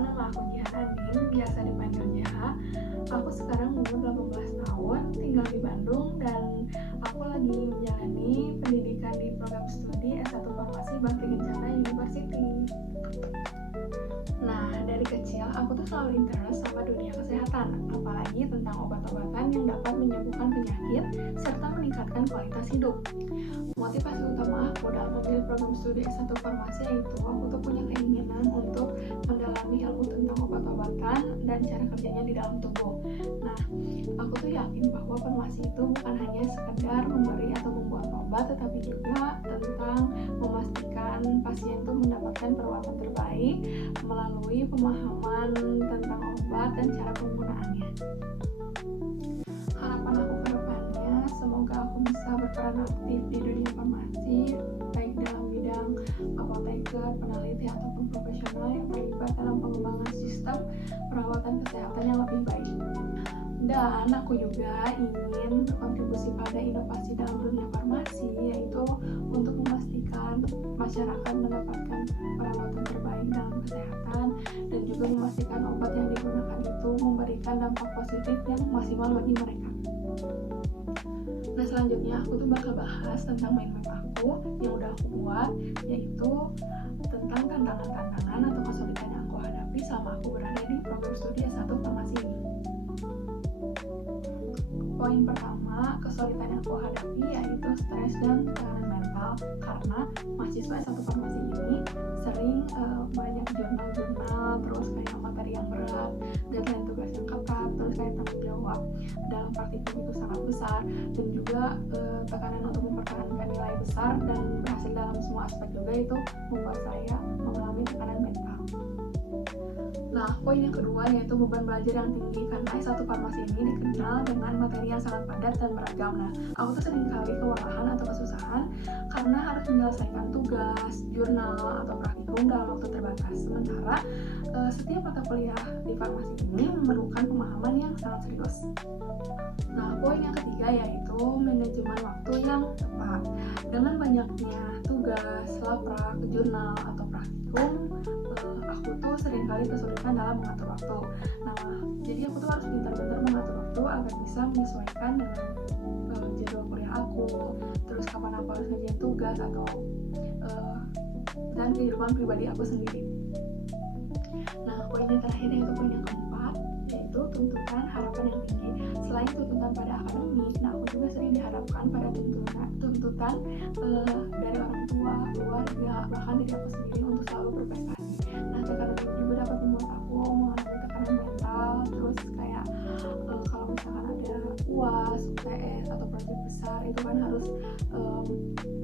nama aku Jihan Anin, biasa dipanggil Jaha. Aku sekarang umur 18 tahun, tinggal di Bandung, dan aku lagi menjalani pendidikan di program studi S1 Farmasi Bakti Kencana University. Nah, dari kecil aku tuh selalu interest sama dunia kesehatan, apalagi tentang obat-obatan yang dapat menyembuhkan penyakit serta meningkatkan kualitas hidup. Motivasi utama aku dalam memilih program studi S1 Farmasi yaitu aku tuh punya keinginan untuk mendalami ilmu tentang obat-obatan dan cara kerjanya di dalam tubuh. Nah, aku tuh yakin bahwa farmasi itu bukan hanya sekedar memberi atau membuat obat, tetapi juga tentang memastikan pasien tuh mendapatkan perawatan terbaik melalui pemahaman tentang obat dan cara penggunaannya. Harapan aku ke depannya, semoga aku bisa berperan aktif di dunia farmasi, baik dalam bidang apoteker, peneliti, ataupun profesional yang terlibat dalam pengembangan sistem perawatan kesehatan yang lebih baik. Dan aku juga ingin berkontribusi pada inovasi dalam dunia farmasi, yaitu untuk memastikan masyarakat mendapatkan perawatan terbaik dalam kesehatan dan juga memastikan obat yang digunakan itu memberikan dampak positif yang maksimal bagi mereka. Nah, selanjutnya aku tuh bakal bahas tentang mind map aku yang udah aku buat, yaitu tentang tantangan-tantangan atau kesulitan yang aku hadapi selama aku berada di program studi S1 Farmasi ini. Poin pertama, kesulitan yang aku hadapi yaitu stres dan tekanan mental, karena mahasiswa S1 Farmasi ini sering banyak jurnal-jurnal, terus kayak materi yang berat, deadline tugas yang ketat, terus kayak tanggung jawab dalam praktikum itu sangat besar, dan juga tekanan untuk mempertahankan nilai besar dan berhasil dalam semua aspek juga itu membuat saya mengalami tekanan mental. Nah, poin yang kedua yaitu beban belajar yang tinggi, karena S1 Farmasi ini dikenal dengan materi yang sangat padat dan beragam. Nah, aku tuh sering kali kewalahan atau kesusahan karena harus menyelesaikan tugas, jurnal, atau praktikum dalam waktu terbatas. Sementara setiap mata kuliah di farmasi ini memerlukan pemahaman yang sangat serius. Nah, poin yang ketiga yaitu manajemen waktu yang tepat. Dengan banyaknya tugas, laprak, jurnal, atau praktikum, aku tuh seringkali kesulitan dalam mengatur waktu. Nah, jadi aku tuh harus pintar-pintar mengatur waktu agar bisa menyesuaikan dengan jadwal kuliah aku, terus kapan aku harus ngerjain tugas atau dan kehidupan pribadi aku sendiri. Nah, poin yang terakhir yaitu poin yang keempat, yaitu tuntutan harapan yang tinggi. Selain tuntutan pada akademik, nah aku juga sering dihadapkan pada tuntutan dari orang tua, keluarga, bahkan diri aku sendiri untuk selalu berprestasi. Nah, tekanan itu juga dapat membuat aku mengalami tekanan mental, terus kayak kalau misalkan ada UAS, UTS, atau proyek besar, itu kan harus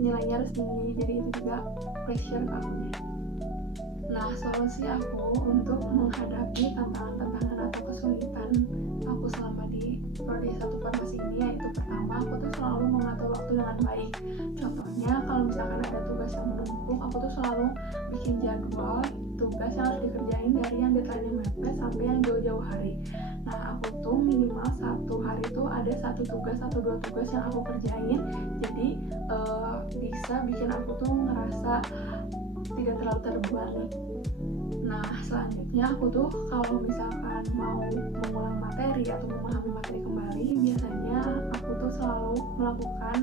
nilainya harus tinggi, jadi itu juga pressure ke akunya. Nah, solusi aku untuk menghadapi tantangan-tantangan atau kesulitan aku selama di prodi S1 Farmasi ini yaitu pertama, aku tuh selalu mengatur waktu dengan baik. Contohnya, kalau misalkan ada tugas yang menumpuk, aku tuh selalu bikin jadwal tugas yang harus dikerjain dari yang deadline-nya mepet sampai yang jauh-jauh hari. Nah, aku tuh minimal satu hari tuh ada satu tugas atau dua tugas yang aku kerjain, jadi bisa bikin aku tuh ngerasa tidak terlalu terbebani. Nah, selanjutnya aku tuh kalau misalkan mau mengulang materi atau memahami materi kembali, biasanya aku tuh selalu melakukan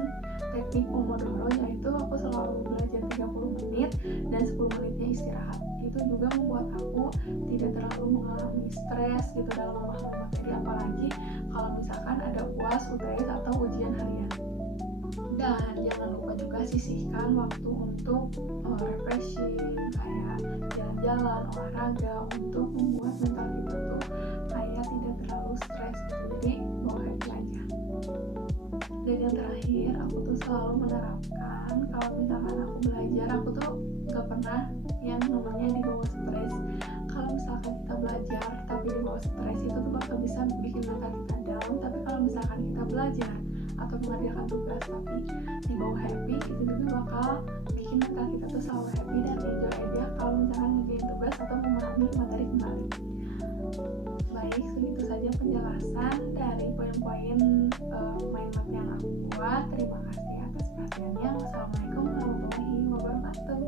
teknik Pomodoro, yaitu aku selalu belajar 30 menit dan 10 menitnya istirahat. Itu juga membuat aku tidak terlalu mengalami stres gitu dalam memahami materi, apalagi kalau misalkan ada UAS, UTS, atau ujian harian. Dan jangan lupa juga sisihkan waktu untuk refreshing, kayak jalan-jalan, olahraga, untuk membuat mental kita tuh kayak tidak terlalu stres gitu. Jadi bawa happy aja. Dan yang terakhir, aku tuh selalu menerapkan kalau misalkan aku belajar, aku tuh gak pernah yang namanya dibawa stres. Kalau misalkan kita belajar tapi dibawa stres, itu tuh bakal bisa bikin mental kita down. Tapi kalau misalkan kita belajar atau mengerjakan tugas tapi dibawa happy, itu juga bakal bikin mental kita tuh selalu happy dan enjoy aja kalau misalkan ngerjain tugas atau memahami materi kembali. Baik, segitu saja penjelasan dari poin-poin mind map yang aku buat. Terima kasih atas perhatiannya. Wassalamualaikum warahmatullahi wabarakatuh.